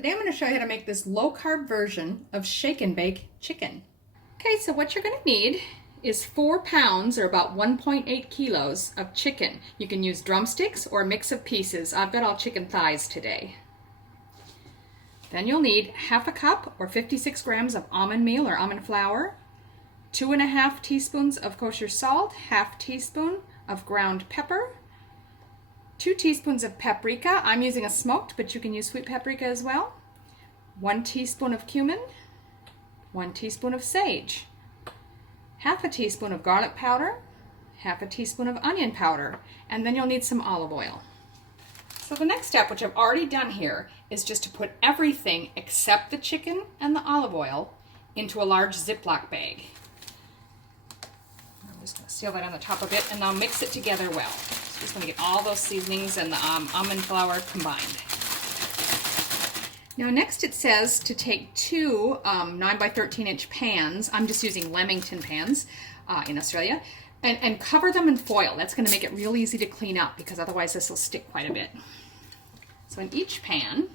Today I'm going to show you how to make this low-carb version of shake and bake chicken. Okay, so what you're going to need is 4 pounds or about 1.8 kilos of chicken. You can use drumsticks or a mix of pieces. I've got all chicken thighs today. Then you'll need half a cup or 56 grams of almond meal or almond flour, 2.5 teaspoons of kosher salt, half teaspoon of ground pepper, 2 teaspoons of paprika. I'm using a smoked, but you can use sweet paprika as well. 1 teaspoon of cumin, 1 teaspoon of sage, half a teaspoon of garlic powder, half a teaspoon of onion powder, and then you'll need some olive oil. So the next step, which I've already done here, is just to put everything except the chicken and the olive oil into a large Ziploc bag. I'm just going to seal that on the top of it, and now mix it together well. So just going to get all those seasonings and the almond flour combined. Now next it says to take 2 9 by 13 inch pans. I'm just using Leamington pans in Australia, and cover them in foil. That's going to make it real easy to clean up because otherwise this will stick quite a bit. So in each pan,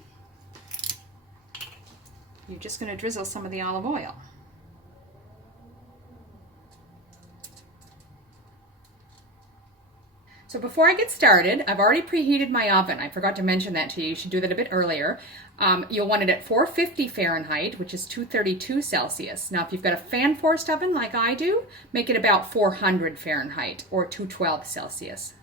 you're just going to drizzle some of the olive oil. So before I get started, I've already preheated my oven. I forgot to mention that to you. You should do that a bit earlier. You'll want it at 450 Fahrenheit, which is 232 Celsius. Now, if you've got a fan-forced oven like I do, make it about 400 Fahrenheit or 212 Celsius.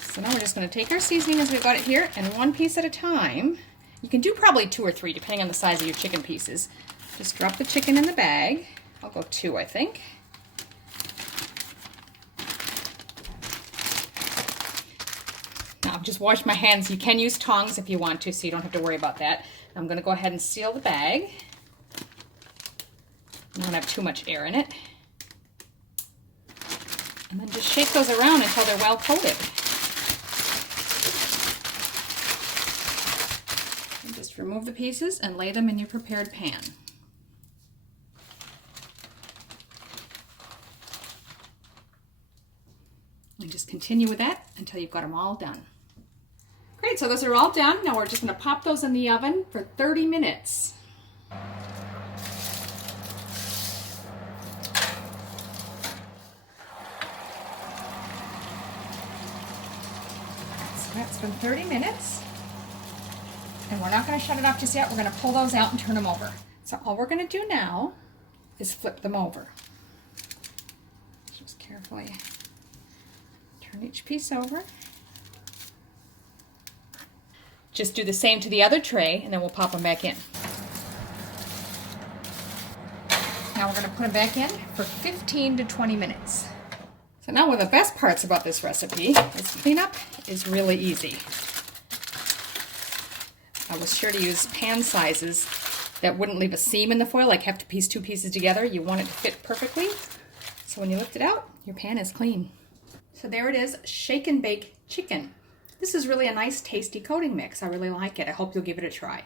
So now we're just going to take our seasoning as we've got it here, and one piece at a time. You can do probably 2 or 3, depending on the size of your chicken pieces. Just drop the chicken in the bag. I'll go 2, I think. Just wash my hands. You can use tongs if you want to, so you don't have to worry about that. I'm going to go ahead and seal the bag. You don't have too much air in it. And then just shake those around until they're well coated. And just remove the pieces and lay them in your prepared pan. And just continue with that until you've got them all done. Great, so those are all done. Now we're just going to pop those in the oven for 30 minutes. So that's been 30 minutes. And we're not going to shut it off just yet. We're going to pull those out and turn them over. So all we're going to do now is flip them over. Just carefully turn each piece over. Just do the same to the other tray, and then we'll pop them back in. Now we're going to put them back in for 15 to 20 minutes. So now one of the best parts about this recipe is cleanup is really easy. I was sure to use pan sizes that wouldn't leave a seam in the foil, like have to piece 2 pieces together. You want it to fit perfectly. So when you lift it out, your pan is clean. So there it is, shake and bake chicken. This is really a nice tasty coating mix. I really like it. I hope you'll give it a try.